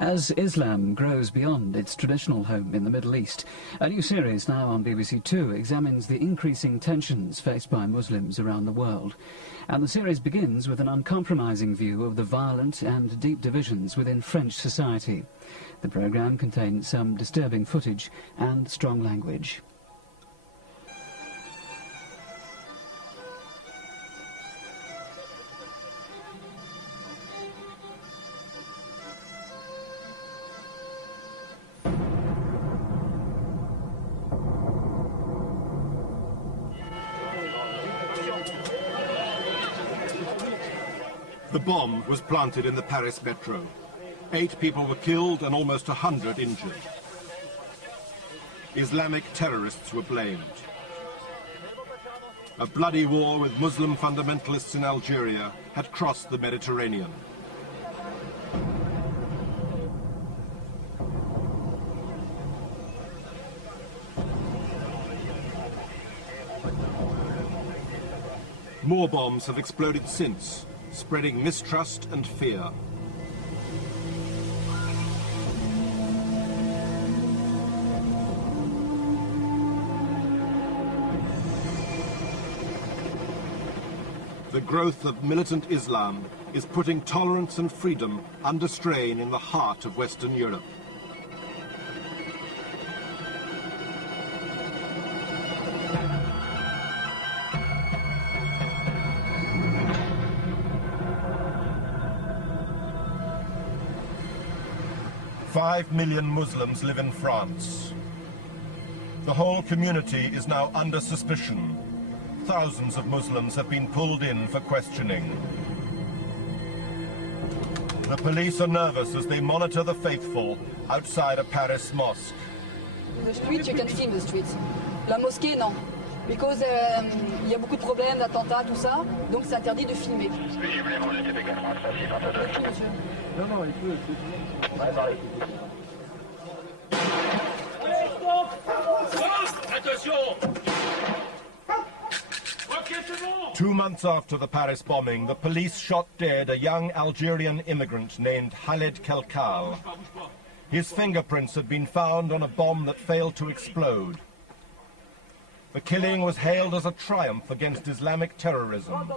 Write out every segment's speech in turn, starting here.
As Islam grows beyond its traditional home in the Middle East, a new series now on BBC Two examines the increasing tensions faced by Muslims around the world. And the series begins with an uncompromising view of the violent and deep divisions within French society. The programme contains some disturbing footage and strong language. The bomb was planted in the Paris metro. 8 people were killed and almost 100 injured. Islamic terrorists were blamed. A bloody war with Muslim fundamentalists in Algeria had crossed the Mediterranean. More bombs have exploded since, spreading mistrust and fear. The growth of militant Islam is putting tolerance and freedom under strain in the heart of Western Europe. Five million Muslims live in France. The whole community is now under suspicion. Thousands of Muslims have been pulled in for questioning. The police are nervous as they monitor the faithful outside a Paris mosque. The streets, you can film the streets. La mosquée, non. Because y a beaucoup de problèmes, d'attentats, tout ça, donc c'est interdit de filmer. Non, non, il peut. Attention! 2 months after the Paris bombing, the police shot dead a young Algerian immigrant named Khaled Kelkal. His fingerprints had been found on a bomb that failed to explode. The killing was hailed as a triumph against Islamic terrorism.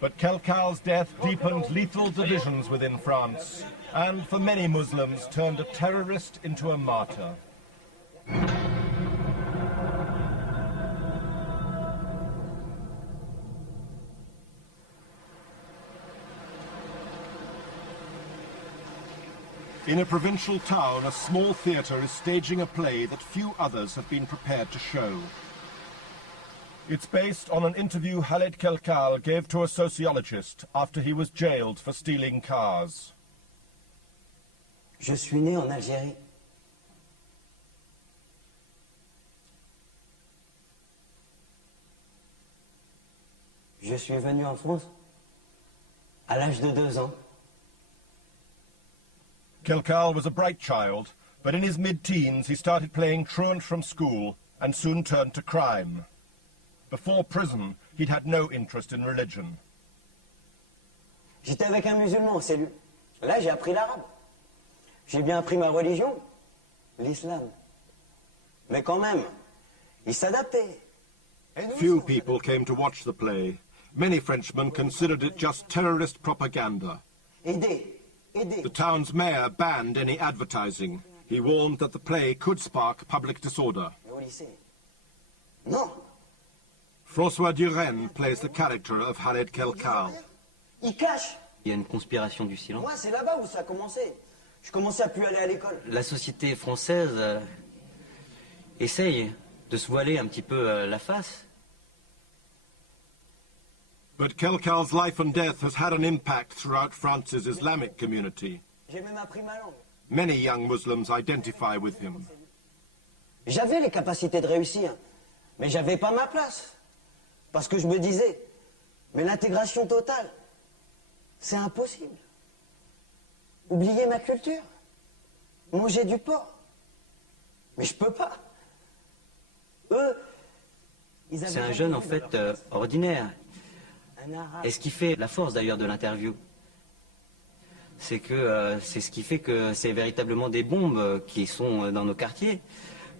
But Kelkal's death deepened lethal divisions within France, and for many Muslims turned a terrorist into a martyr. In a provincial town, a small theatre is staging a play that few others have been prepared to show. It's based on an interview Khaled Kelkal gave to a sociologist after he was jailed for stealing cars. Je suis né en Algérie. Je suis venu en France à l'âge de 2 ans. Kelkal was a bright child, but in his mid-teens he started playing truant from school and soon turned to crime. Before prison, he'd had no interest in religion. J'étais avec un musulman en cellule. Là, j'ai appris l'arabe. J'ai bien appris ma religion, l'islam. Mais quand même, il s'adaptait. Few people came to watch the play. Many Frenchmen considered it just terrorist propaganda. Aider, aider. The town's mayor banned any advertising. He warned that the play could spark public disorder. Et au lycée. Non. François Duren plays the character of Khaled Kelkal. Il cache. Il y a une conspiration du silence. Moi, c'est là-bas où ça a commencé. Je commençais à plus aller à l'école. La société française essaye de se voiler un petit peu la face. But Kelkal's life and death has had an impact throughout France's Islamic community. J'ai même appris ma langue. Many young Muslims identify with him. J'avais les capacités de réussir, mais j'avais pas ma place. Parce que je me disais, mais l'intégration totale, c'est impossible. Oublier ma culture, manger du porc. Mais je peux pas. Eux, ils avaient... C'est un jeune en fait ordinaire. Et ce qui fait la force d'ailleurs de l'interview, c'est que c'est ce qui fait que c'est véritablement des bombes qui sont dans nos quartiers.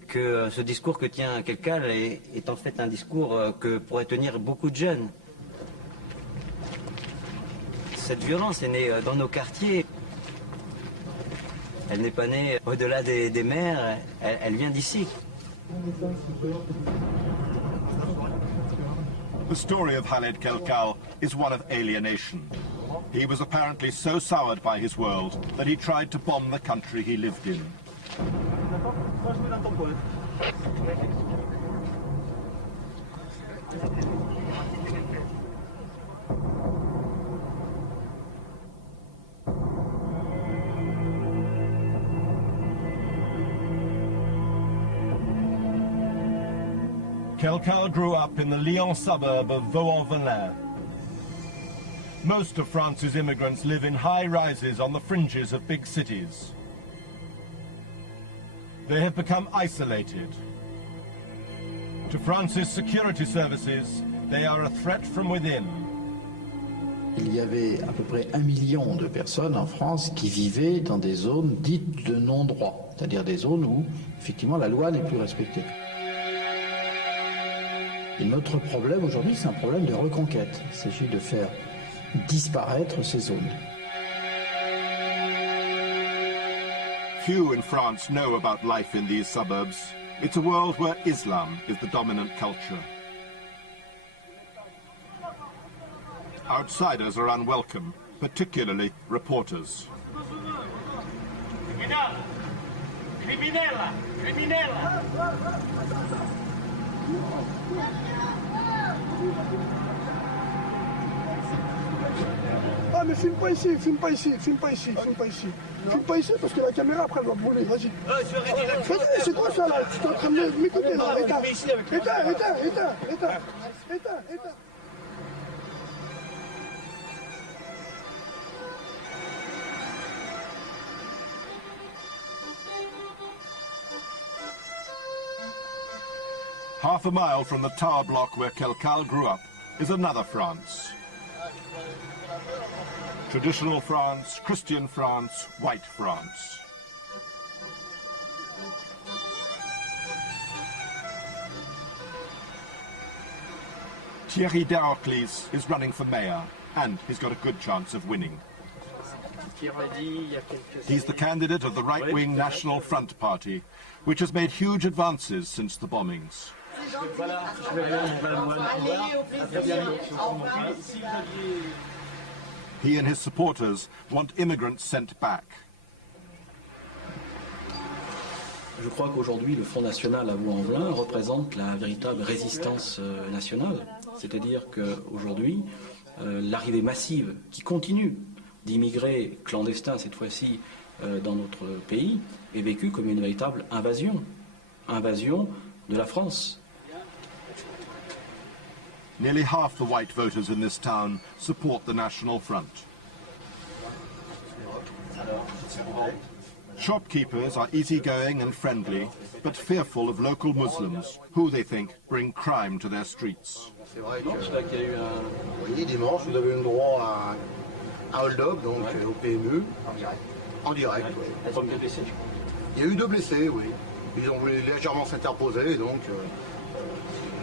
Que ce discours que tient Kelkal est en fait un discours que pourraient tenir beaucoup de jeunes. Cette violence est née dans nos quartiers. Elle n'est pas née au-delà des mers, elle vient d'ici. The story of Khaled Kelkal is one of alienation. He was apparently so soured by his world that he tried to bomb the country he lived in. Kelkal grew up in the Lyon suburb of Vaux-en-Velin. Most of France's immigrants live in high rises on the fringes of big cities. They have become isolated. To France's security services, they are a threat from within. Il y avait à peu près 1 million de personnes en France qui vivaient dans des zones dites de non-droit, c'est-à-dire des zones où, effectivement, la loi n'est plus respectée. Et notre problème aujourd'hui, c'est un problème de reconquête. Il s'agit de faire disparaître ces zones. Few in France know about life in these suburbs. It's a world where Islam is the dominant culture. Outsiders are unwelcome, particularly reporters. Criminella! Criminella! Ah mais filme pas ici, filme pas ici, filme pas ici, filme pas ici. Filme pas ici parce que la caméra après elle va brûler, vas-y. C'est quoi ça là? Tu es en train de m'écouter là, éteins. Éteins. Half a mile from the tower block where Kelkal grew up is another France. Traditional France, Christian France, white France. Thierry Derocles is running for mayor, and he's got a good chance of winning. He's the candidate of the right-wing National Front Party, which has made huge advances since the bombings. He and his supporters want immigrants sent back. Je crois qu'aujourd'hui, le Front National à Vaux-en-Velin représente la véritable résistance nationale. C'est-à-dire qu'aujourd'hui, l'arrivée massive qui continue d'immigrés clandestins, cette fois-ci, dans notre pays, est vécue comme une véritable invasion. Invasion de la France. Nearly half the white voters in this town support the National Front. Shopkeepers are easygoing and friendly, but fearful of local Muslims, who they think bring crime to their streets. C'est vrai que, vous voyez, dimanche, vous avez eu le droit à un hold-up, donc au PME, en direct. Ouais. Il y a eu 2 blessés, oui. Ils ont voulu légèrement s'interposer, donc...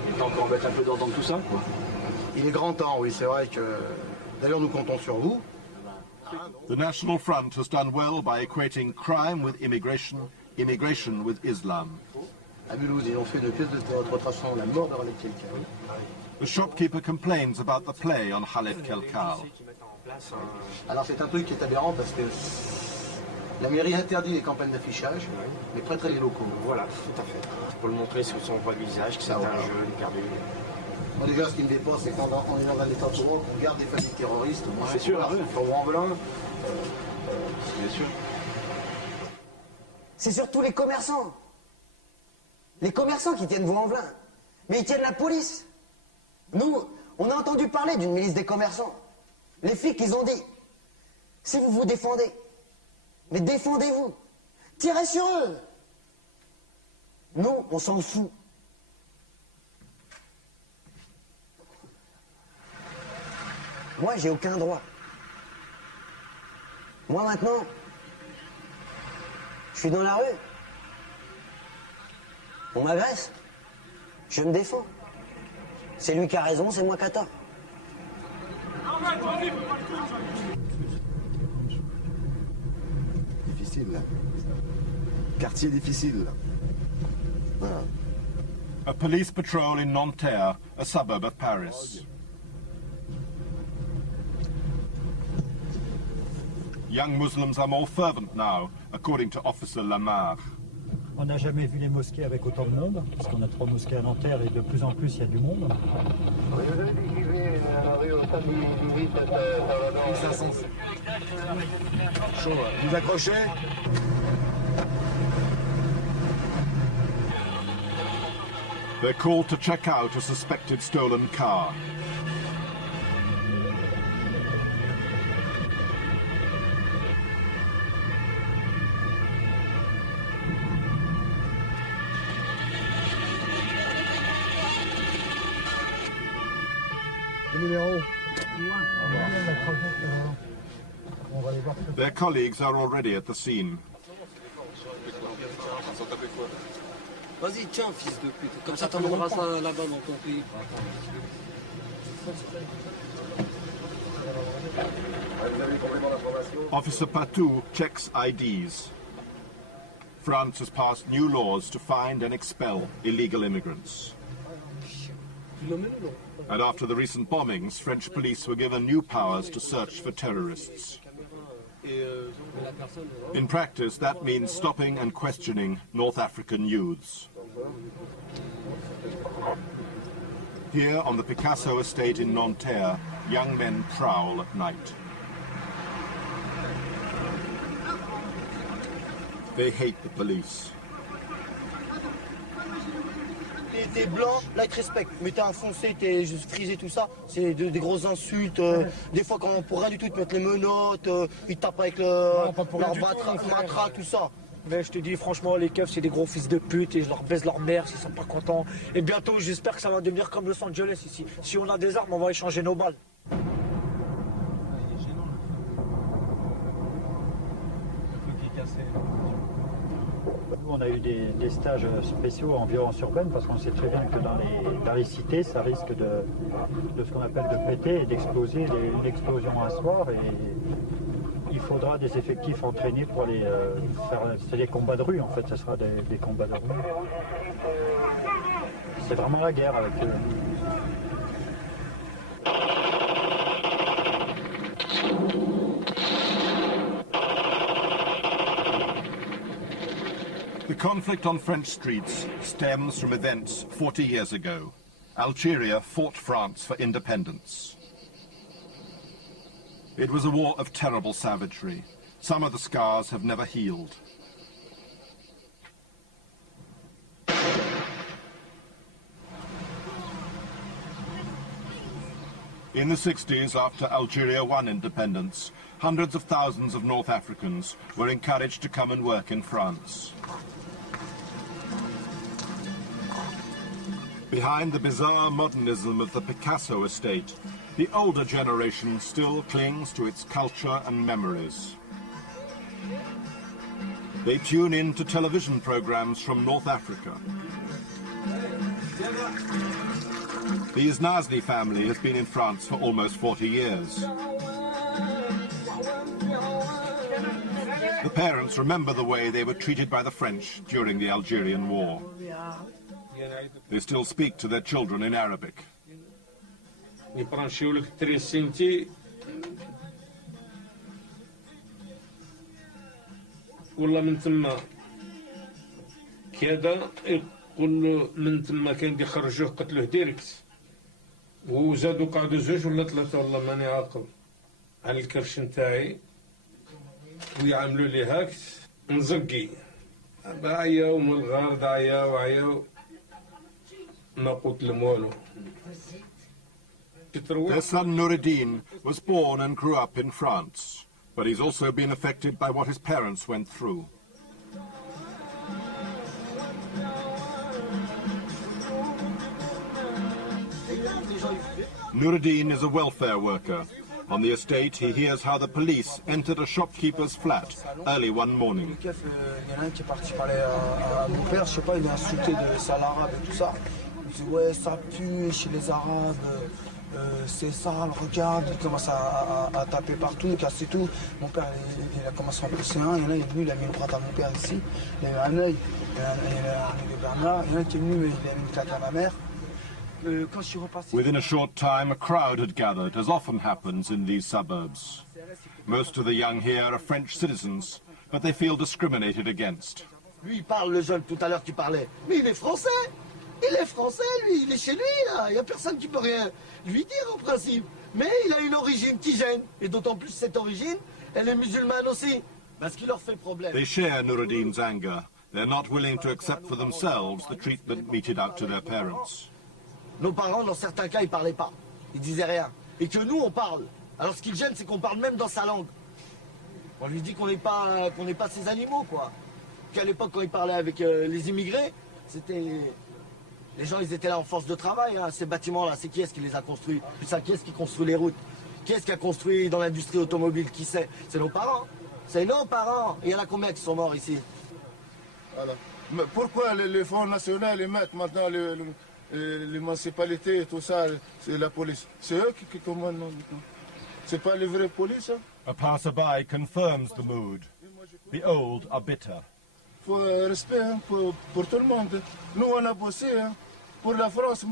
Il faut encore mettre un peu d'ordre dans tout ça, quoi. Il est grand temps, oui, c'est vrai que... D'ailleurs, nous comptons sur vous. The National Front has done well by equating crime with immigration, immigration with Islam. À Mulhouse, ils ont fait une pièce de théâtre retraçant la mort de Khaled Kelkal. The shopkeeper complains about the play on Khaled Kelkal. Alors c'est un truc qui est aberrant parce que la mairie interdit les campagnes d'affichage, les prêtres et les locaux. Voilà, tout à fait. Pour le montrer sur son vrai visage, que c'est un jeune perdu. Moi déjà, ce qui me dépasse, c'est quand on est dans un état de droit, qu'on garde des familles terroristes. C'est sûr, sur Vaux-en-Velin. Bien sûr. C'est surtout les commerçants. Les commerçants qui tiennent Vaux-en-Velin. Mais ils tiennent la police. Nous, on a entendu parler d'une milice des commerçants. Les flics, ils ont dit, si vous vous défendez, mais défendez-vous. Tirez sur eux. Nous, on s'en fout. Moi, j'ai aucun droit. Moi maintenant, je suis dans la rue. On m'agresse. Je me défends. C'est lui qui a raison, c'est moi qui a tort. Difficile, là. Quartier difficile, là. Voilà. A police patrol in Nanterre, a suburb of Paris. Young Muslims are more fervent now, according to Officer Lamar. On n'a jamais vu les mosquées avec autant de monde, parce qu'on a 3 mosquées à Nanterre et de plus en plus il y a du monde. Chaud, vous accrochez? They're called to check out a suspected stolen car. Their colleagues are already at the scene. Vas-y, tiens, fils de pute. Comme ça, t'emmèneras ça là-bas dans ton pays. Officer Patou checks IDs. France has passed new laws to find and expel illegal immigrants. And after the recent bombings, French police were given new powers to search for terrorists. In practice, that means stopping and questioning North African youths. Here on the Picasso estate in Nanterre, young men prowl at night. They hate the police. T'es blanc, là ils te respectent. Mais t'es un foncé, t'es juste frisé, tout ça. C'est des grosses insultes. Des fois, quand pour rien du tout, ils te mettent les menottes. Ils te tapent avec leur matraque, tout ça. Mais je te dis, franchement, les keufs, c'est des gros fils de pute et je leur baise leur mère s'ils sont pas contents. Et bientôt, j'espère que ça va devenir comme Los Angeles ici. Si on a des armes, on va échanger nos balles. Nous, on a eu des stages spéciaux en violence urbaine parce qu'on sait très bien que dans les cités, ça risque de ce qu'on appelle de péter et d'exploser, une explosion un soir. Et il faudra des effectifs entraînés pour aller faire. C'est des combats de rue en fait, ce sera des combats de rue. C'est vraiment la guerre avec eux. The conflict on French streets stems from events 40 years ago. Algeria fought France for independence. It was a war of terrible savagery. Some of the scars have never healed. In the 60s, after Algeria won independence, hundreds of thousands of North Africans were encouraged to come and work in France. Behind the bizarre modernism of the Picasso estate, the older generation still clings to its culture and memories. They tune in to television programs from North Africa. The Isnazni family has been in France for almost 40 years. The parents remember the way they were treated by the French during the Algerian War. They still speak to their children in Arabic. والله من تما كذا يقول له من تما كان دي خرجوه قتلوه ديريكت وزادوا قعدوا 2 ولا 3 والله ماني عاقل على الكرش نتاعي ويعاملوا لي هاكت نزقي عياو من الغارد عياو ما قلت لهم والو. Their son Noureddin was born and grew up in France, but he's also been affected by what his parents went through. Noureddin is a welfare worker. On the estate, he hears how the police entered a shopkeeper's flat early one morning. Il y en a un qui est parti parler à mon père, je sais pas, il est insulté de sale arabe et tout ça. Il dit ouais, ça pue chez les arabes, c'est sale, regarde, il commence à taper partout, casser tout. Mon père, il a commencé à en pousser un, il y en a, il a mis une droite à mon père ici, il a eu un œil, il a mis des Bernard, il y en a qui est venu, mais il a mis une claque à ma mère. Within a short time, a crowd had gathered, as often happens in these suburbs. Most of the young here are French citizens, but they feel discriminated against. Lui, il parle, le jeune tout à l'heure qui parlait, mais il est français. Il est français, lui, il est chez lui, là. Il n'y a personne qui peut rien lui dire, en principe. Mais il a une origine qui gêne. Et d'autant plus, cette origine, elle est musulmane aussi. Parce qu'il leur fait problème. They share Nuruddin's anger. They're not willing to accept for themselves the treatment meted out to their parents. Nos parents, dans certains cas, ils parlaient pas. Ils disaient rien. Et que nous, on parle. Alors ce qui le gêne, c'est qu'on parle même dans sa langue. On lui dit qu'on n'est pas ces animaux, quoi. Qu'à l'époque, quand il parlait avec les immigrés, c'était... Les gens, ils étaient là en force de travail, hein. Ces bâtiments-là, c'est qui est-ce qui les a construits? Ça, qui est-ce qui construit les routes? Qui est-ce qui a construit dans l'industrie automobile? Qui c'est? C'est nos parents. C'est nos parents. Il y en a combien qui sont morts ici? Voilà. Mais pourquoi les fonds nationaux les mettent maintenant les municipalités et tout ça, c'est la police? C'est eux qui commandent maintenant. C'est pas les vraies polices, hein? A passerby confirms the mood. The old are bitter. Il faut respect, hein, pour tout le monde. Nous, on a bossé, hein, pour la France,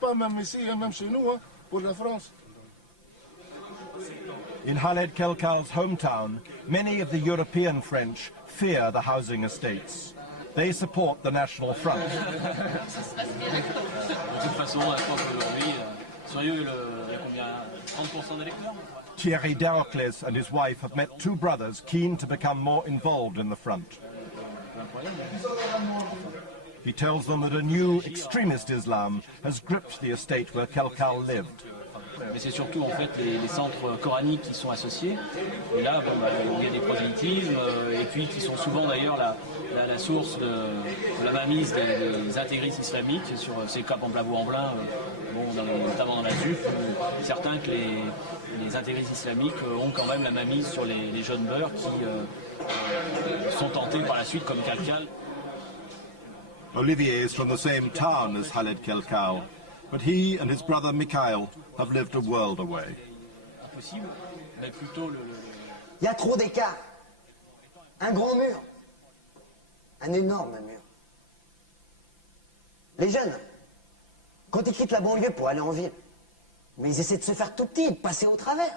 pas même ici, hein, même chez nous, hein, pour la France. In Khaled Kelkal's hometown, many of the European French fear the housing estates. They support the National Front. De toute façon, je pense qu'aujourd'hui, sérieux, il y a combien 30% d'électeurs? Thierry Derocles and his wife have met two brothers keen to become more involved in the front. He tells them that a new extremist Islam has gripped the estate where Kelkal lived. Mais c'est surtout en fait les centres coraniques qui sont associés. Et là, il y a des prosélytismes, et puis qui sont souvent d'ailleurs la source de la mainmise des intégristes islamiques sur ces cas en Blavou-en-Velin, notamment dans la ZUF, où certains que les intégristes islamiques ont quand même la mainmise sur les jeunes beurs qui sont tentés par la suite comme Kelkal. Olivier is from the same town as Khaled Kelkal, but he and his brother Mikhail have lived a world away. Impossible, mais plutôt Il y a trop d'écart. Un grand mur. Un énorme mur. Les jeunes, quand ils quittent la banlieue pour aller en ville, mais ils essaient de se faire tout petits, de passer au travers.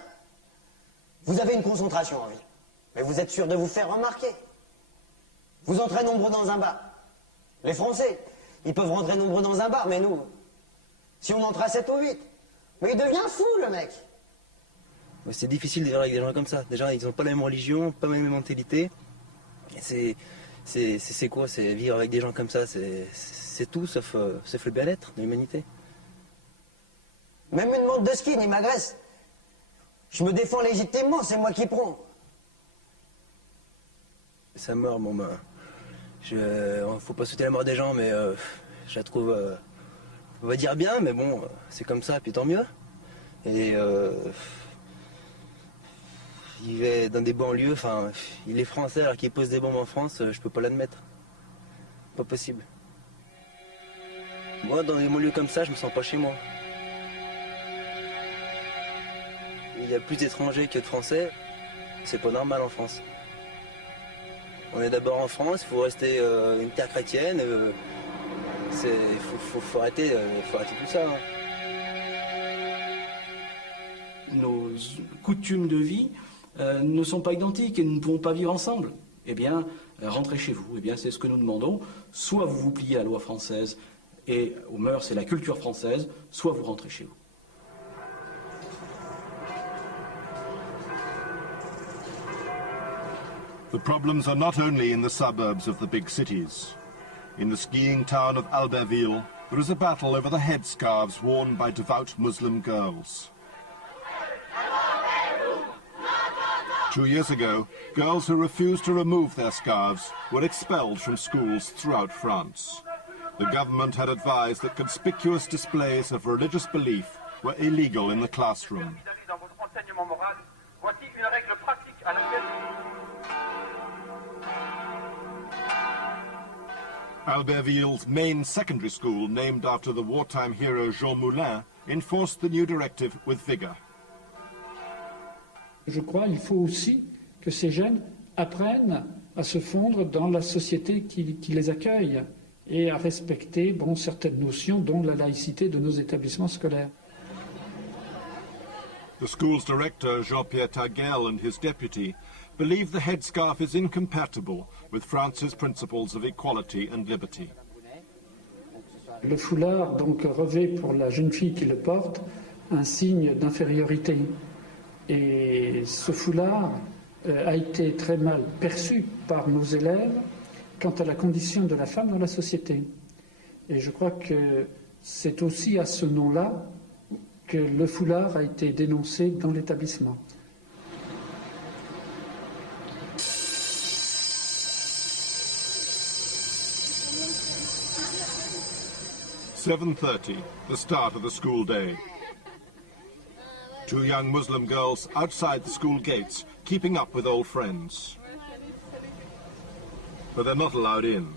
Vous avez une concentration en ville, mais vous êtes sûr de vous faire remarquer. Vous entrez nombreux dans un bar. Les Français, ils peuvent rentrer nombreux dans un bar, mais nous, si on entre à 7 ou 8, mais il devient fou, le mec. C'est difficile de vivre avec des gens comme ça. Déjà, ils n'ont pas la même religion, pas la même mentalité. C'est quoi? C'est vivre avec des gens comme ça, c'est tout sauf le bien-être de l'humanité. Même une montre de ski, il m'agresse. Je me défends légitimement, c'est moi qui prends. Sa mort, bon ben... faut pas souhaiter la mort des gens, mais je la trouve... on va dire bien, mais bon, c'est comme ça, puis tant mieux. Et... il vivait dans des banlieues, enfin... Il est français alors qu'il pose des bombes en France, je peux pas l'admettre. Pas possible. Moi, dans des banlieues comme ça, je me sens pas chez moi. Il y a plus d'étrangers que de Français. C'est pas normal en France. On est d'abord en France, il faut rester une terre chrétienne. Faut arrêter tout ça. Hein. Nos coutumes de vie ne sont pas identiques et nous ne pouvons pas vivre ensemble. Eh bien, rentrez chez vous. Eh bien, c'est ce que nous demandons. Soit vous vous pliez à la loi française et aux mœurs et la culture française, soit vous rentrez chez vous. The problems are not only in the suburbs of the big cities. In the skiing town of Albertville, there is a battle over the headscarves worn by devout Muslim girls. 2 years ago, girls who refused to remove their scarves were expelled from schools throughout France. The government had advised that conspicuous displays of religious belief were illegal in the classroom. Albertville's main secondary school, named after the wartime hero Jean Moulin, enforced the new directive with vigor. Je crois qu'il faut aussi que ces jeunes apprennent à se fondre dans la société qui les accueille et à respecter certaines notions, dont la laïcité de nos établissements scolaires. The school's director, Jean-Pierre Taguel, and his deputy believe the headscarf is incompatible with France's principles of equality and liberty. Le foulard revêt pour la jeune fille qui le porte un signe d'infériorité. Et ce foulard a été très mal perçu par nos élèves quant à la condition de la femme dans la société. Et je crois que c'est aussi à ce nom-là que le foulard a été dénoncé dans l'établissement. "7:30, the start of the school day. Two young Muslim girls outside the school gates, keeping up with old friends. But they're not allowed in.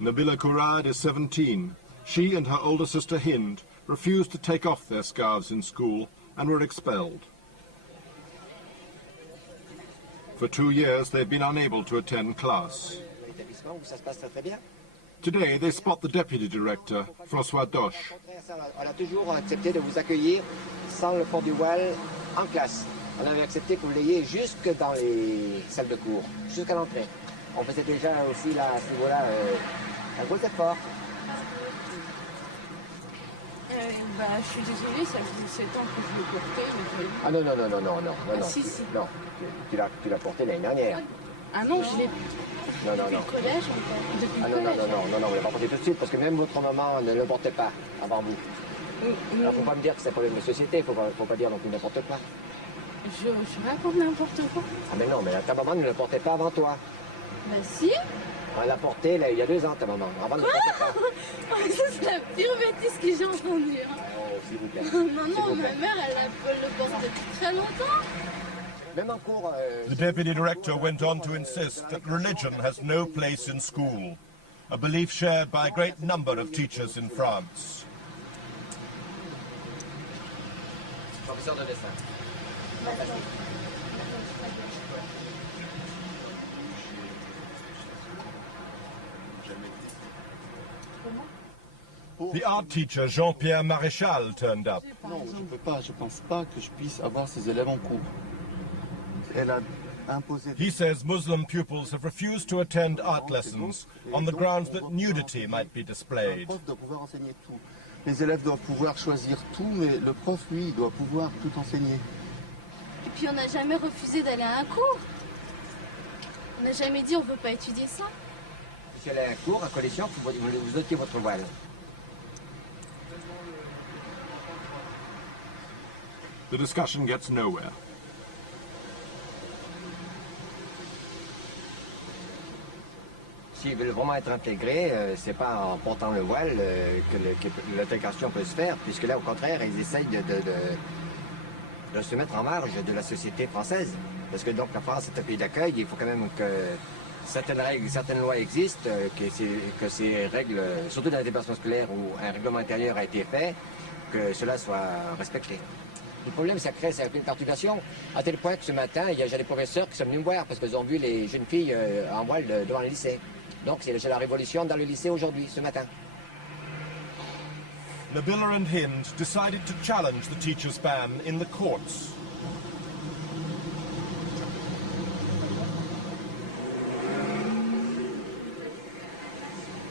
Nabila Kourad is 17. She and her older sister Hind refused to take off their scarves in school and were expelled. For 2 years, they've been unable to attend class. Today, they spot the deputy director, François Doche. On a toujours accepté de vous accueillir sans le port du voile en classe. On avait accepté que vous l'ayez jusque dans les salles de cours, jusqu'à l'entrée. On faisait déjà aussi là, à ce niveau-là un gros effort. Je suis désolée, ça fait 17 ans que je le portais. Ah non. Si. Non, tu l'as porté l'année dernière. Ah non, je l'ai... Non. Depuis le collège, en fait. Depuis le collège. Non, vous l'avez pas porté tout de suite, parce que même votre maman ne le portait pas avant vous. Alors, faut pas me dire que c'est un problème de société, faut pas dire non plus n'importe quoi. Je raconte n'importe quoi. Ah mais non, mais ta maman ne le portait pas avant toi. Bah si. Elle l'a porté là, il y a 2 ans, ta maman. Avant, elle ne le portait pas. Ça, c'est la pire bêtise que j'ai entendue. Oh, s'il vous plaît. Non, ma mère, elle le porte depuis très longtemps. The deputy director went on to insist that religion has no place in school, a belief shared by a great number of teachers in France. Professeur de dessin. The art teacher Jean-Pierre Maréchal turned up. Non, je pense pas que je puisse avoir ces élèves en cours. Elle a imposé... He says Muslim pupils have refused to attend art lessons on the grounds that nudity might be displayed. Le prof doit pouvoir enseigner tout. Les élèves doivent pouvoir choisir tout, mais le prof, lui, doit pouvoir tout enseigner. Et puis on n'a jamais refusé d'aller à un cours. On n'a jamais dit on ne veut pas étudier ça. Si elle a un cours, à collection, vous ôtiez votre voile. The discussion gets nowhere. S'ils veulent vraiment être intégrés, c'est pas en portant le voile que l'intégration peut se faire, puisque là, au contraire, ils essayent de se mettre en marge de la société française. Parce que donc la France est un pays d'accueil, il faut quand même que certaines règles, certaines lois existent, que ces règles, surtout dans les déplacements scolaires où un règlement intérieur a été fait, que cela soit respecté. Le problème, ça crée une perturbation, à tel point que ce matin, il y a déjà des professeurs qui sont venus me voir parce qu'ils ont vu les jeunes filles en voile devant le lycée. Donc c'est la révolution dans le lycée aujourd'hui, ce matin. Nabila and Hind decided to challenge the teacher's ban in the courts.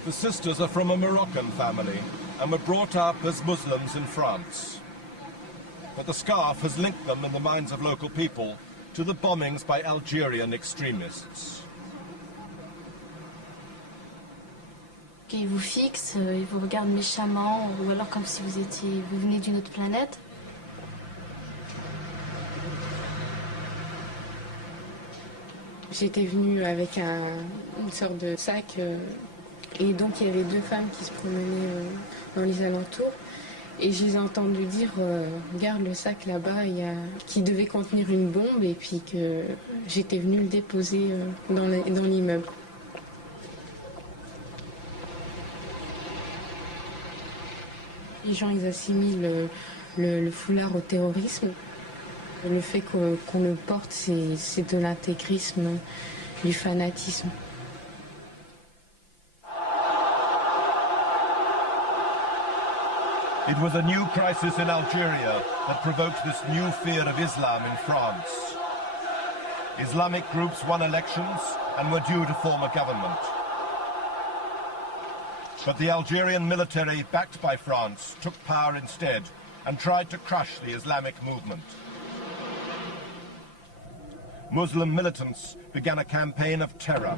The sisters are from a Moroccan family and were brought up as Muslims in France. But the scarf has linked them in the minds of local people to the bombings by Algerian extremists. Ils vous fixent, ils vous regardent méchamment, ou alors comme si vous veniez d'une autre planète. J'étais venue avec une sorte de sac, et donc il y avait 2 femmes qui se promenaient dans les alentours. Et je les ai entendus dire regarde le sac là-bas, qui devait contenir une bombe, et puis que j'étais venue le déposer dans l'immeuble. Les gens, ils assimilent le foulard au terrorisme. Le fait qu'on le porte, c'est de l'intégrisme, du fanatisme. It was a new crisis in Algeria that provoked this new fear of Islam in France. Islamic groups won elections and were due to form a government. But the Algerian military, backed by France, took power instead and tried to crush the Islamic movement. Muslim militants began a campaign of terror.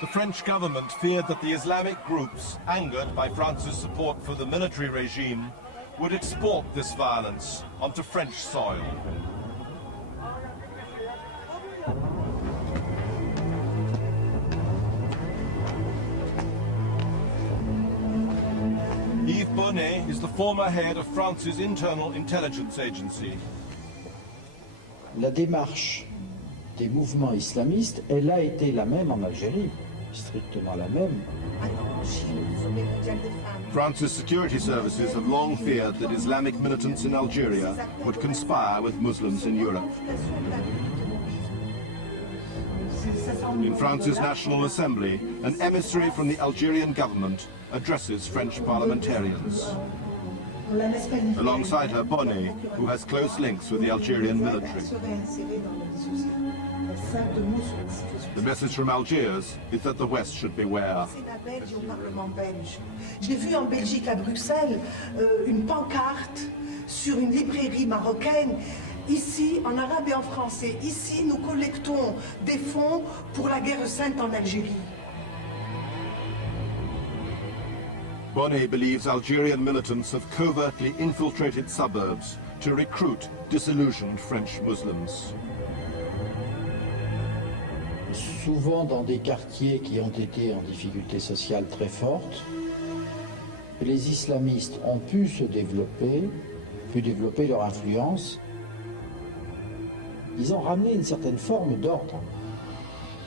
The French government feared that the Islamic groups, angered by France's support for the military regime, would export this violence onto French soil. Yves Bonnet is the former head of France's internal intelligence agency. La démarche des mouvements islamistes, elle a été la même en Algérie, strictement la même. France's security services have long feared that Islamic militants in Algeria would conspire with Muslims in Europe. In France's National Assembly, an emissary from the Algerian government addresses French parliamentarians. Alongside her, Bonnet, who has close links with the Algerian military. The message from Algiers is that the West should beware. J'ai vu en Belgique, à Bruxelles, une pancarte sur une librairie marocaine. Ici, en arabe et en français, ici, nous collectons des fonds pour la guerre sainte en Algérie. Bonnet believes Algerian militants have covertly infiltrated suburbs to recruit disillusioned French Muslims. Souvent dans des quartiers qui ont été en difficulté sociale très forte, les islamistes ont pu développer leur influence. Ils ont ramené une certaine forme d'ordre.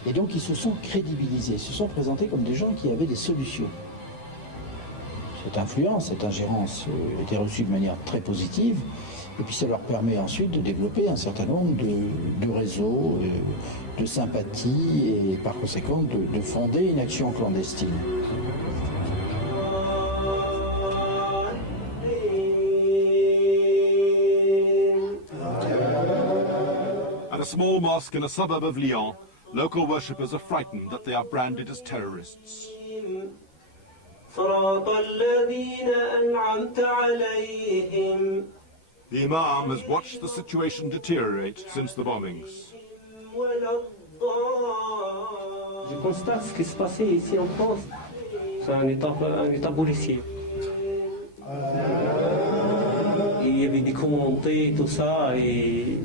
Et donc ils se sont crédibilisés, se sont présentés comme des gens qui avaient des solutions. Cette influence, cette ingérence était reçue de manière très positive, et puis ça leur permet ensuite de développer un certain nombre de réseaux, de sympathies, et par conséquent de fonder une action clandestine. At a small mosque in a suburb of Lyon, local worshippers are frightened that they are branded as terrorists. صراط الذين أنعمت عليهم. The Imam has watched the situation deteriorate since the bombings. Je constate ce qui se passait ici en France. C'est un état policier. Il y avait des commentaires et tout ça, et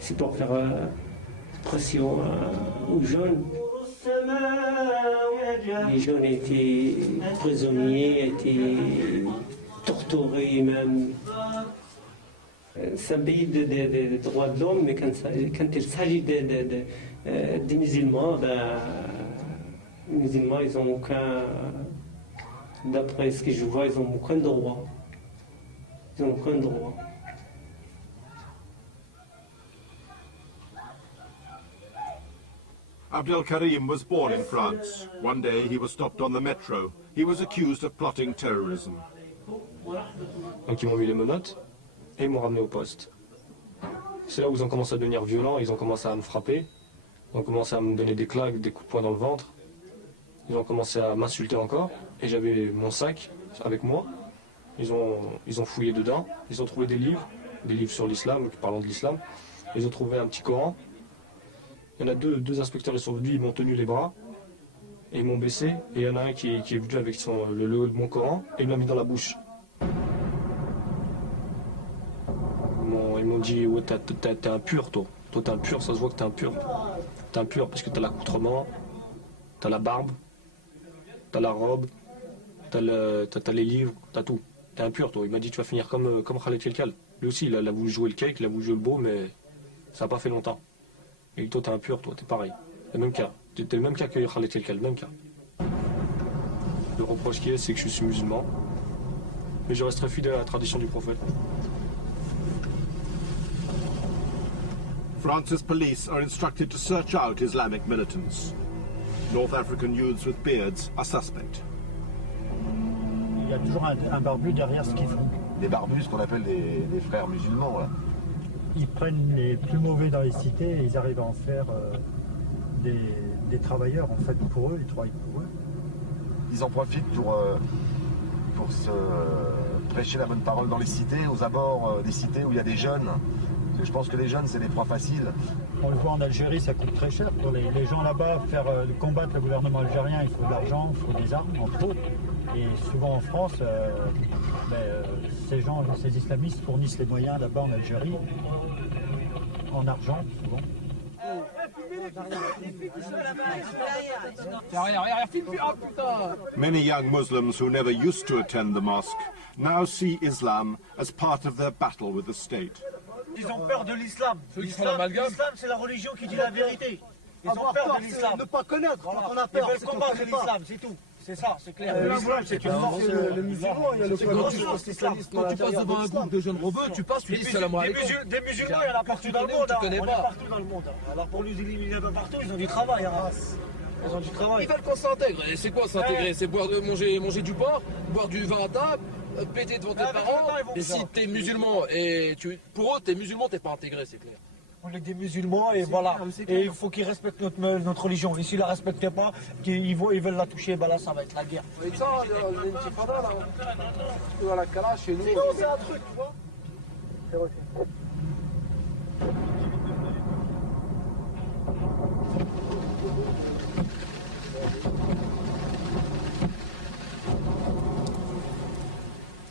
c'est pour faire pression aux jeunes. Les jeunes étaient prisonniers, étaient torturés même. C'est un pays de droits de l'homme, mais quand il s'agit des musulmans, les musulmans, ils n'ont aucun, d'après ce que je vois, ils n'ont aucun droit. Ils n'ont aucun droit. Abdel Karim was born in France. One day he was stopped on the metro. He was accused of plotting terrorism. Donc ils m'ont mis les menottes et ils m'ont ramené au poste. C'est là où ils ont commencé à devenir violents, ils ont commencé à me frapper, ils ont commencé à me donner des claques, des coups de poing dans le ventre. Ils ont commencé à m'insulter encore et j'avais mon sac avec moi. Ils ont fouillé dedans, ils ont trouvé des livres sur l'islam, parlant de l'islam. Ils ont trouvé un petit Coran. Il y en a deux inspecteurs, ils sont venus, ils m'ont tenu les bras et ils m'ont baissé. Et il y en a un qui est venu avec le haut de mon Coran et il m'a mis dans la bouche. Ils m'ont dit, ouais, t'es impur, toi. Toi, t'es impur, ça se voit que t'es impur. T'es impur parce que t'as l'accoutrement. t'as la barbe, t'as la robe, t'as les livres, t'as tout. T'es impur, toi. Il m'a dit, tu vas finir comme Khaled Kelkal. Lui aussi, il a voulu jouer le cake, il a voulu jouer le beau, mais ça n'a pas fait longtemps. Et toi, t'es impur, toi, t'es pareil. Le même cas. T'es le même cas que Khaled Kelkal, le même cas. Le reproche qui est, c'est que je suis musulman, mais je resterai fidèle à la tradition du prophète. France's police are instructed to search out Islamic militants. North African youths with beards are suspect. Il y a toujours un barbu derrière ce qu'ils font. Des barbus, ce qu'on appelle des frères musulmans, là. Ils prennent les plus mauvais dans les cités et ils arrivent à en faire des travailleurs, en fait, pour eux, ils travaillent pour eux. Ils en profitent pour se prêcher la bonne parole dans les cités, aux abords des cités où il y a des jeunes. Je pense que les jeunes, c'est des proies faciles. On le voit en Algérie, ça coûte très cher pour les gens là-bas. Combattre le gouvernement algérien, il faut de l'argent, il faut des armes, entre autres. Et souvent en France, ces islamistes fournissent les moyens là-bas en Algérie, en argent, souvent. Many young Muslims who never used to attend the mosque now see Islam as part of their battle with the state. Ils ont peur de l'islam. L'islam, c'est la religion qui dit la vérité. Ils ont peur de l'islam. Ne pas connaître. On a peur. Ils veulent combattre l'islam, c'est tout. C'est ça, c'est clair. L'islam, c'est une force. Le musulman, il y a le Quand tu passes devant un groupe de jeunes rebeux, tu passes, tu dis salam alaikum. Des musulmans, il y en a partout dans le monde. On est partout dans le monde. Alors pour nous éliminer un peu partout, ils ont du travail. Ils ont du travail. Ils veulent qu'on s'intègre. Et c'est quoi s'intégrer? C'est manger du porc, boire du vin à table, péter devant tes parents. Et si t'es musulman et pour eux, t'es musulman, t'es pas intégré, c'est clair. On est des musulmans et voilà. Et il faut qu'ils respectent notre religion. Et s'ils ne la respectent pas, ils veulent la toucher, ben là ça va être la guerre. Et ça, l'intifada là, à la Kala chez nous. Sinon c'est un truc, tu vois. C'est vrai.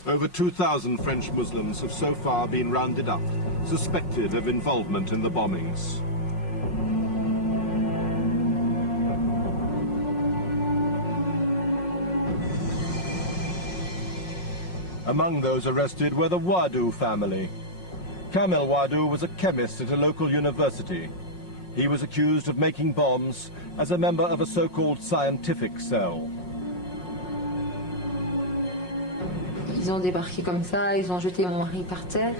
Over 2,000 French Muslims have so far been rounded up, suspected of involvement in the bombings. Among those arrested were the Wadou family. Kamel Wadou was a chemist at a local university. He was accused of making bombs as a member of a so-called scientific cell. Ils ont débarqué comme ça, ils ont jeté mon mari par terre.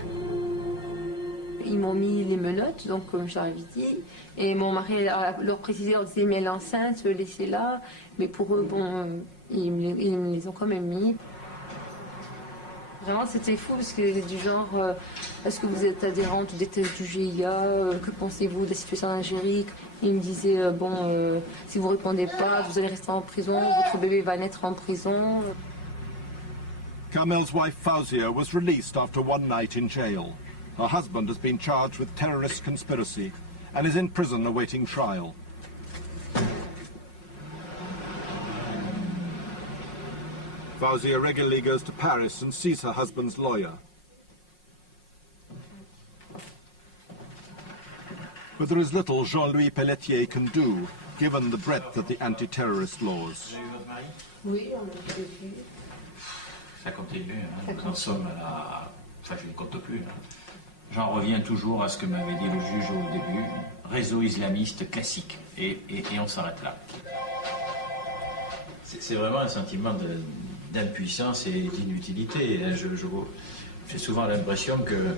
Ils m'ont mis les menottes, donc comme j'avais dit. Et mon mari leur précisait, leur disait, mais elle est enceinte, laissez-la. Mais pour eux, bon, ils me les ont quand même mis. Vraiment, c'était fou, parce que du genre, est-ce que vous êtes adhérente des thèses du GIA? Que pensez-vous de la situation en Algérie? Ils me disaient, si vous ne répondez pas, vous allez rester en prison, votre bébé va naître en prison. Kamel's wife Fauzia was released after one night in jail. Her husband has been charged with terrorist conspiracy and is in prison awaiting trial. Fauzia regularly goes to Paris and sees her husband's lawyer. But there is little Jean-Louis Pelletier can do, given the breadth of the anti-terrorist laws. Oui, on a vu. Ça continue, hein. Nous en sommes à la... Enfin, je ne compte plus. Hein. J'en reviens toujours à ce que m'avait dit le juge au début, réseau islamiste classique, et on s'arrête là. C'est vraiment un sentiment d'impuissance et d'inutilité. J'ai souvent l'impression que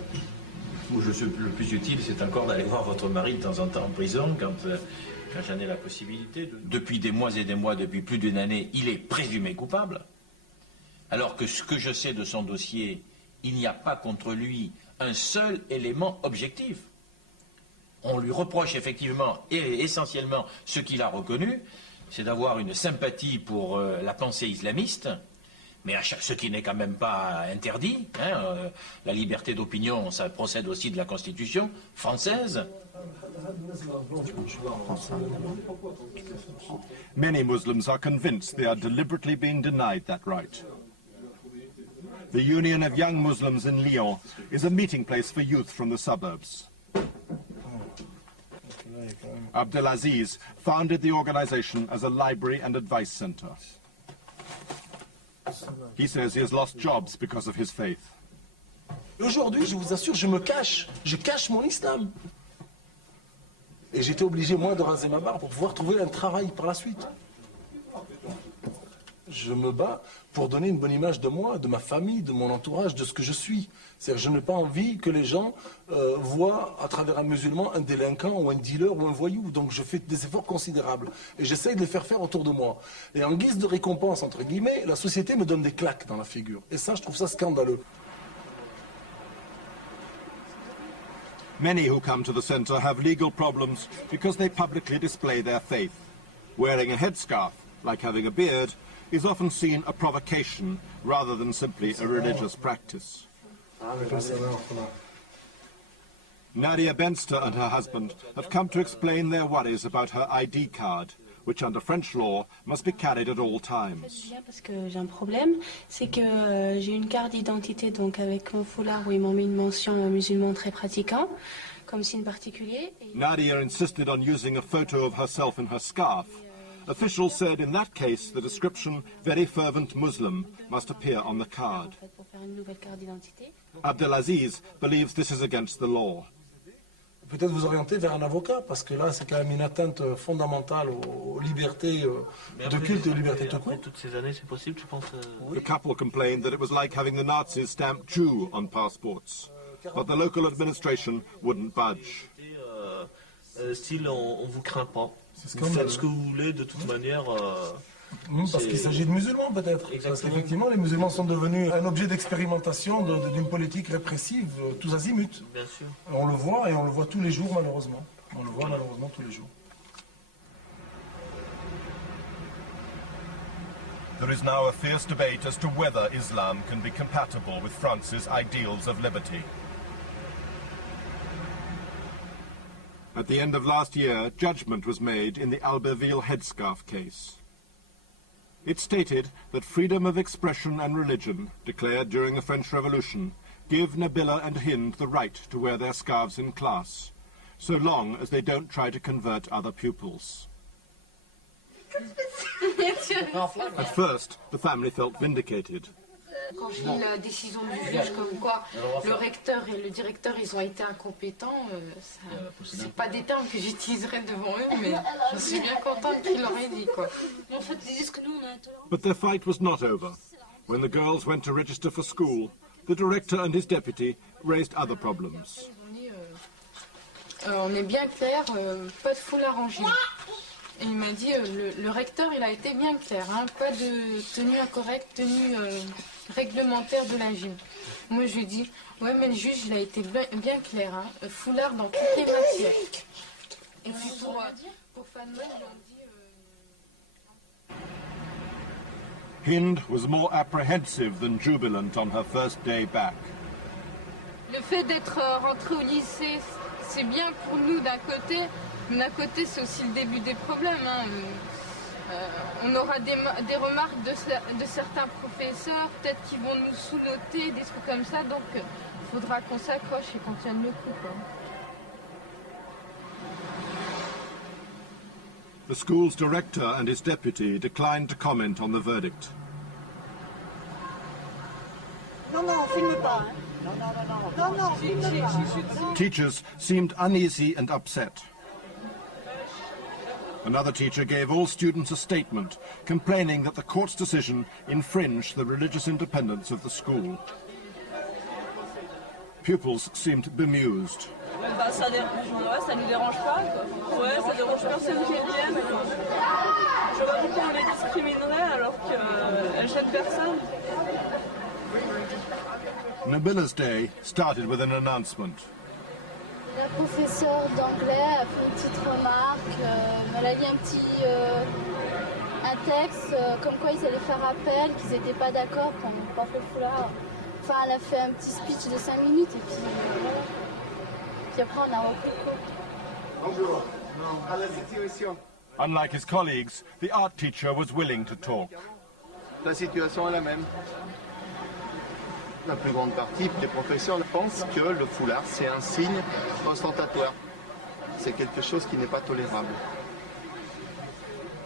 où je suis le plus utile, c'est encore d'aller voir votre mari de temps en temps en prison, quand j'en ai la possibilité. Depuis des mois et des mois, depuis plus d'une année, il est présumé coupable. Alors que ce que je sais de son dossier, il n'y a pas contre lui un seul élément objectif. On lui reproche effectivement et essentiellement ce qu'il a reconnu, c'est d'avoir une sympathie pour la pensée islamiste, mais ce qui n'est quand même pas interdit. Hein, la liberté d'opinion, ça procède aussi de la Constitution française. Many Muslims are convinced they are deliberately being denied that right. The Union of Young Muslims in Lyon is a meeting place for youth from the suburbs. Là, il y a quand même Abdelaziz founded the organization as a library and advice center. He says he has lost jobs because of his faith. Aujourd'hui, je vous assure, je cache mon islam. Et j'étais obligé, moi, de raser ma barbe pour pouvoir trouver un travail par la suite. Je me bats pour donner une bonne image de moi, de ma famille, de mon entourage, de ce que je suis. C'est-à-dire, je n'ai pas envie que les gens voient à travers un musulman un délinquant ou un dealer ou un voyou. Donc je fais des efforts considérables. Et j'essaye de les faire autour de moi. Et en guise de récompense, entre guillemets, la société me donne des claques dans la figure. Et ça, je trouve ça scandaleux. Many who come to the center have legal problems because they publicly display their faith. Wearing a headscarf, like having a beard, is often seen a provocation rather than simply a religious practice. Nadia Benster and her husband have come to explain their worries about her ID card, which under French law must be carried at all times. Parce que j'ai un problème, c'est que j'ai une carte d'identité donc avec mon foulard où ils m'ont mis une mention musulman très pratiquant, comme signe particulier. Nadia insisted on using a photo of herself in her scarf. Officials said in that case the description, very fervent Muslim, must appear on the card. Abdelaziz believes this is against the law. Peut-être vous orienter vers un avocat, parce que là, c'est quand même une atteinte fondamentale aux libertés de culte et aux libertés tout court. Toutes ces années, c'est possible, tu penses The couple complained that it was like having the Nazis stamp Jew on passports, but the local administration wouldn't budge. Style, on vous craint pas. Vous faites ce que vous voulez, de toute manière. Parce qu'il s'agit de musulmans, peut-être. Parce qu'effectivement, les musulmans sont devenus un objet d'expérimentation d'une politique répressive, tous azimuts. Bien sûr. On le voit, et on le voit tous les jours, malheureusement. On le voit malheureusement tous les jours. There is now a fierce debate as to whether Islam can be compatible with France's ideals of liberty. At the end of last year, judgment was made in the Albertville headscarf case. It stated that freedom of expression and religion, declared during the French Revolution, give Nabila and Hind the right to wear their scarves in class, so long as they don't try to convert other pupils. At first, the family felt vindicated. Quand je lis la décision du juge comme quoi le recteur et le directeur ils ont été incompétents, c'est pas des termes que j'utiliserai devant eux, mais je suis bien contente qu'ils l'auraient dit quoi. En fait, ils disent que nous on est intolérants. But their fight was not over. When the girls went to register for school, the director and his deputy raised other problems. On est bien clair, pas de foulard en gilet. Et il m'a dit, le recteur il a été bien clair, hein, pas de tenue incorrecte, tenue réglementaire de la gym. Moi je lui ai dit, ouais mais le juge il a été bien clair, hein, foulard dans toutes les matières. Et puis pour Fanman, ils ont dit... Hind was more apprehensive than jubilant on her first day back. Le fait d'être rentré au lycée, c'est bien pour nous d'un côté, mais d'un côté c'est aussi le début des problèmes. Hein. On aura des remarques de certains professeurs, peut-être qu'ils vont nous sous-noter, des trucs comme ça, donc il faudra qu'on s'accroche et qu'on tienne le coup. Quoi. The school's director and his deputy declined to comment on the verdict. Non, non, filme pas. Hein. Non, non, non, non. Non, non, filme pas. Teachers seemed uneasy and upset. Another teacher gave all students a statement complaining that the court's decision infringed the religious independence of the school. Pupils seemed bemused. Bah, ça nous dérange pas, quoi. Ouais, ça dérange personne qui vienne. Je vois pas pourquoi on les discriminerait alors qu'elles jettent personne. Nabila's day started with an announcement. La professeure d'anglais a fait une petite remarque, elle a dit un texte comme quoi ils allaient faire appel, qu'ils n'étaient pas d'accord qu'on porte le foulard. Enfin, elle a fait un petit speech de 5 minutes et puis voilà. Puis après, on a repris Bonjour. À la situation. Unlike his colleagues, the art teacher was willing to talk. La situation est la même. La plus grande partie des professeurs pensent que le foulard, c'est un signe ostentatoire. c'est quelque chose qui n'est pas tolérable.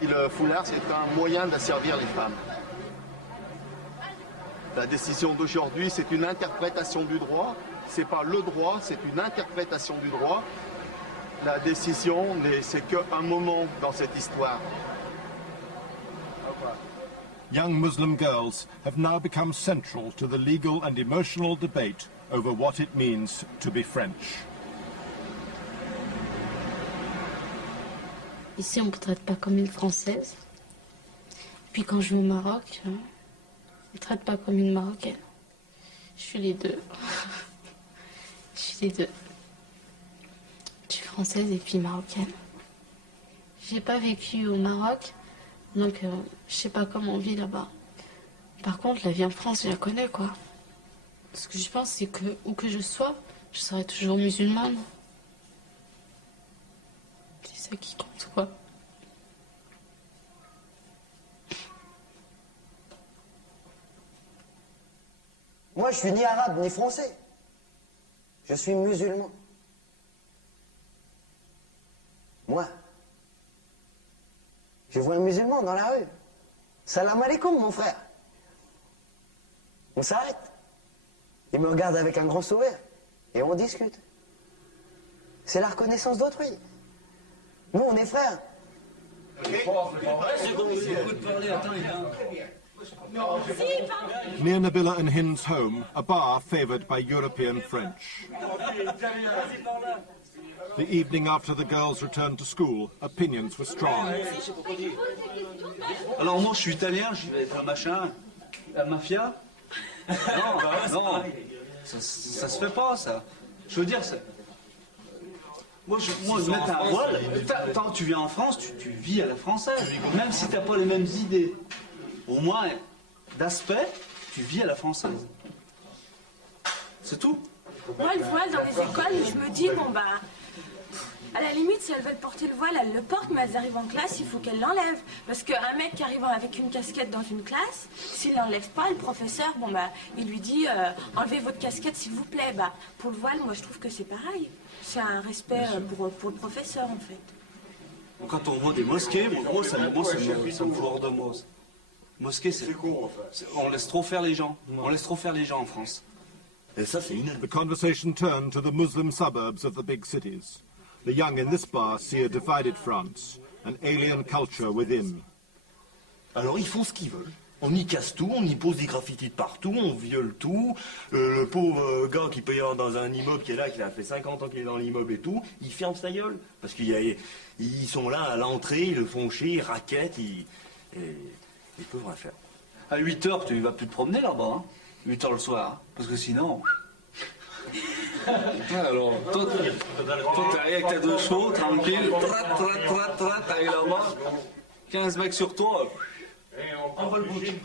Et le foulard, c'est un moyen d'asservir les femmes. La décision d'aujourd'hui, c'est une interprétation du droit. C'est pas le droit, c'est une interprétation du droit. La décision, c'est qu'un moment dans cette histoire. Young Muslim girls have now become central to the legal and emotional debate over what it means to be French. Ici, on ne me traite pas comme une Française. Puis quand je vais au Maroc, on ne me traite pas comme une Marocaine. Je suis les deux. Je suis les deux. Je suis française et puis marocaine. J'ai pas vécu au Maroc, donc je sais pas comment on vit là-bas. Par contre, la vie en France, je la connais, quoi. Ce que je pense, c'est que, où que je sois, je serai toujours musulmane. C'est ça qui compte, quoi. Moi, je suis ni arabe ni français. Je suis musulman. Moi, je vois un musulman dans la rue. Salam alaikum, mon frère. On s'arrête. Il me regarde avec un grand sourire et on discute. C'est la reconnaissance d'autrui. Nous, on est frères. Near Nabila and Hind's home, a bar favoured by European French. The evening after the girls returned to school, opinions were strong. Alors moi je suis italien, je vais être un machin, la mafia. Non, non, ça se fait pas ça. Je veux dire, moi mettre un voile, tant tu viens en France, tu vis à la française, même si t'as pas les mêmes idées. Au moins, d'aspect, tu vis à la française. C'est tout. Moi, le voile dans les écoles, je me dis, bon bah, à la limite, si elles veulent porter le voile, elles le portent, mais elles arrivent en classe, il faut qu'elles l'enlèvent. Parce qu'un mec qui arrive avec une casquette dans une classe, s'il l'enlève pas, le professeur, bon bah, il lui dit, enlevez votre casquette s'il vous plaît. Bah, pour le voile, moi je trouve que c'est pareil. C'est un respect pour le professeur, en fait. Quand on voit des mosquées, moi ça me fout hors de moi. Mosquée, c'est con, en fait. On laisse trop faire les gens. On laisse trop faire les gens en France. Et ça, c'est The conversation turned to the Muslim suburbs of the big cities. The young in this bar see a divided France, an alien culture within. Alors ils font ce qu'ils veulent. On y casse tout, on y pose des graffitis de partout, on viole tout. Le pauvre gars qui paye dans un immeuble qui est là, qui a fait 50 ans qu'il est dans l'immeuble et tout, il ferme sa gueule. Parce qu'ils sont là à l'entrée, ils le font chier, ils raquettent, ils peuvent rien faire. À 8h, tu vas plus te promener là-bas, hein. 8h le soir, hein. Parce que sinon... Alors, toi t'arrives avec ta deux chevaux, tranquille, t'arrives là-bas, 15 mecs sur toi, on va le bouger.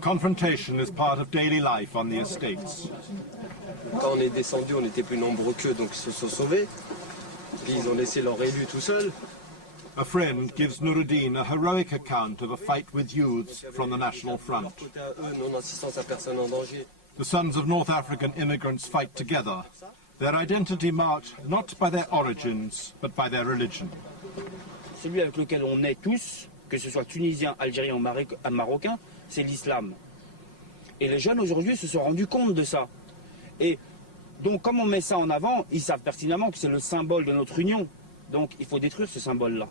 Confrontation is part of daily life on the estates. Quand on est descendu, on était plus nombreux qu'eux, donc ils se sont sauvés. Puis ils ont laissé leur élu tout seul. A friend gives Nuruddin a heroic account of a fight with youths from the National Front. Non-assistance à personne en danger. The sons of North African immigrants fight together, their identity marked not by their origins, but by their religion. Celui avec lequel on est tous, que ce soit tunisien, algérien ou marocain, c'est l'islam. Et les jeunes aujourd'hui se sont rendus compte de ça. Et donc comme on met ça en avant, ils savent pertinemment que c'est le symbole de notre union. Donc il faut détruire ce symbole-là.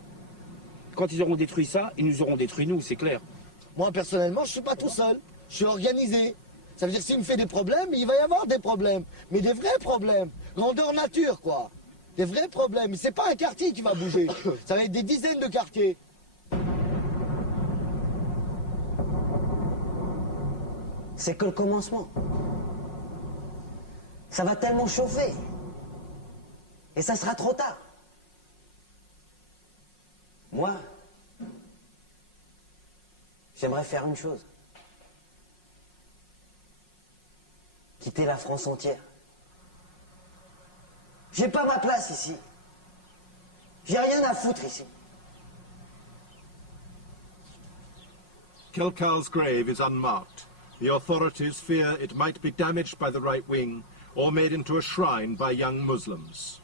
Quand ils auront détruit ça, ils nous auront détruit nous, c'est clair. Moi personnellement, je ne suis pas tout seul. Je suis organisé. Ça veut dire que s'il me fait des problèmes, il va y avoir des problèmes. Mais des vrais problèmes. Grandeur nature, quoi. Des vrais problèmes. C'est pas un quartier qui va bouger. Ça va être des dizaines de quartiers. C'est que le commencement. Ça va tellement chauffer. Et ça sera trop tard. Moi, j'aimerais faire une chose. Quitter la France entière. J'ai pas ma place ici. J'ai rien à foutre ici. Kelkal's grave is unmarked. The authorities fear it might be damaged by the right wing or made into a shrine by young Muslims.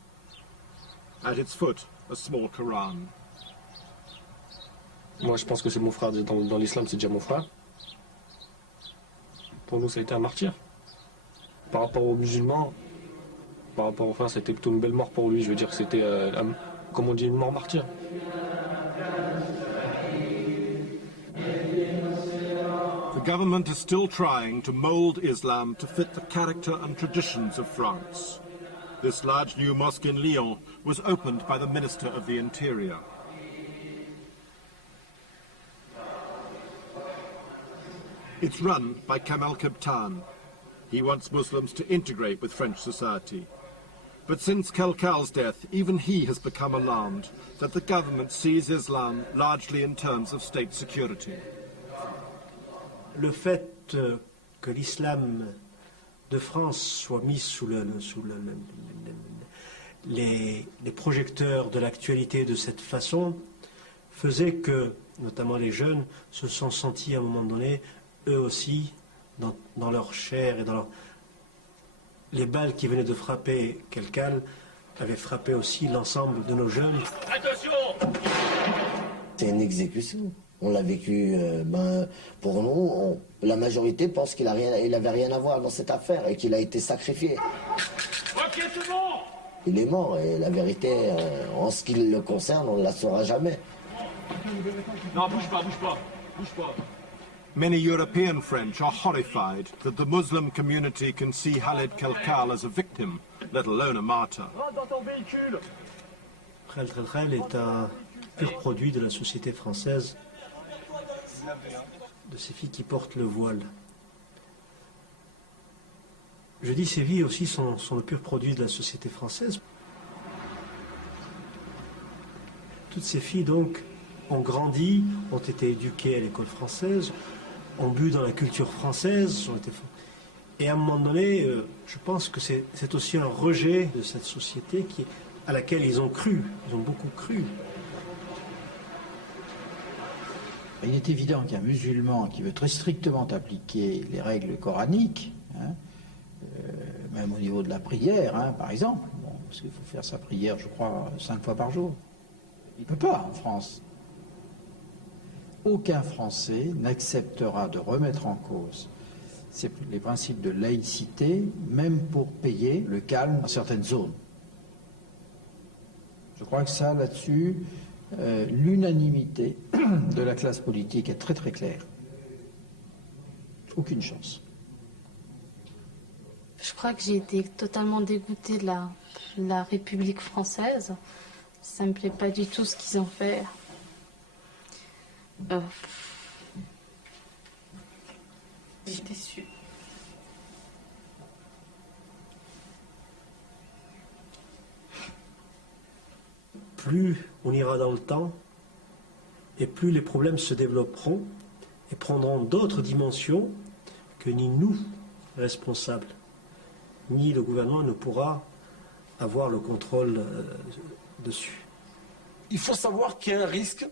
At its foot, a small Quran. Moi, je pense que c'est mon frère. Dans l'islam, c'est déjà mon frère. Pour nous, ça a été un martyr. Par rapport aux musulmans, par rapport aux frères, c'était plutôt une belle mort pour lui. Je veux dire que c'était, comme on dit, une mort martyr. The government is still trying to mold Islam to fit the character and traditions of France. This large new mosque in Lyon was opened by the Minister of the Interior. It's run by Kamal Kebtan. He wants Muslims to integrate with French society. But since Kelkal's death, even he has become alarmed that the government sees Islam largely in terms of state security. Le fait que l'islam de France soit mis sous les projecteurs de l'actualité de cette façon faisait que, notamment les jeunes, se sont sentis à un moment donné, eux aussi, dans leur chair et dans leur... Les balles qui venaient de frapper Kelkal avaient frappé aussi l'ensemble de nos jeunes. Attention! C'est une exécution. On l'a vécu, pour nous, la majorité pense qu'il n'avait rien à voir dans cette affaire et qu'il a été sacrifié. Ok, c'est bon! Il est mort et la vérité, en ce qui le concerne, on ne la saura jamais. Non, bouge pas, bouge pas, bouge pas. Many European French are horrified that the Muslim community can see Khaled Kelkal as a victim, let alone a martyr. Rentre dans ton véhicule! Khaled est un pur produit de la société française, de ces filles qui portent le voile. Je dis ces filles aussi sont le pur produit de la société française. Toutes ces filles donc ont grandi, ont été éduquées à l'école française, ont bu dans la culture française, et à un moment donné, je pense que c'est aussi un rejet de cette société à laquelle ils ont cru, ils ont beaucoup cru. Il est évident qu'un musulman qui veut très strictement appliquer les règles coraniques, même au niveau de la prière, par exemple, parce qu'il faut faire sa prière, je crois, 5 fois par jour, il ne peut pas en France. Aucun Français n'acceptera de remettre en cause les principes de laïcité, même pour payer le calme dans certaines zones. Je crois que ça, là-dessus, l'unanimité de la classe politique est très très claire. Aucune chance. Je crois que j'ai été totalement dégoûtée de la République française. Ça me plaît pas du tout ce qu'ils ont fait. J'étais déçue. Plus on ira dans le temps, et plus les problèmes se développeront et prendront d'autres dimensions que ni nous, responsables, ni le gouvernement ne pourra avoir le contrôle dessus. Il faut savoir qu'il y a un risque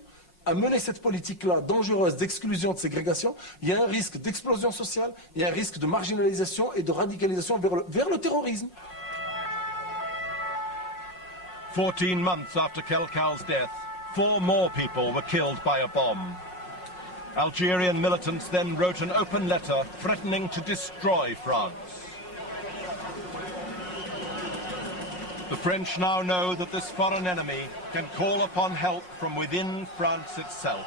à mener cette politique-là dangereuse d'exclusion, de ségrégation. Il y a un risque d'explosion sociale, il y a un risque de marginalisation et de radicalisation vers le terrorisme. 14 months after Kelkal's death, 4 more people were killed by a bomb. Algerian militants then wrote an open letter threatening to destroy France. The French now know that this foreign enemy can call upon help from within France itself.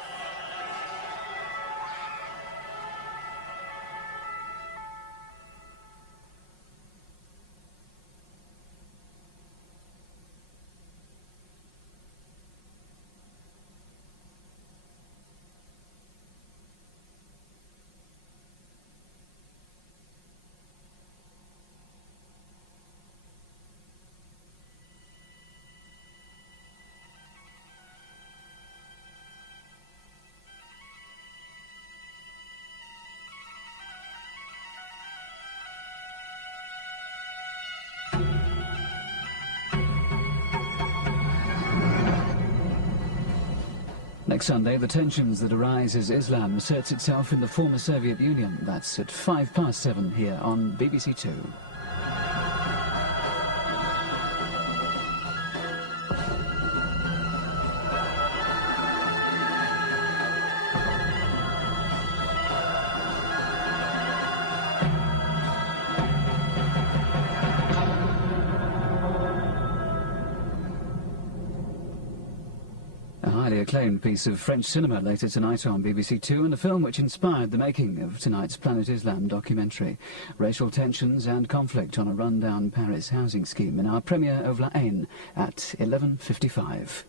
Next Sunday, the tensions that arise as Islam asserts itself in the former Soviet Union. That's at 7:05 here on BBC Two. acclaimed piece of French cinema later tonight on BBC Two, and a film which inspired the making of tonight's Planet Islam documentary. Racial tensions and conflict on a rundown Paris housing scheme in our premiere of La Haine at 11:55.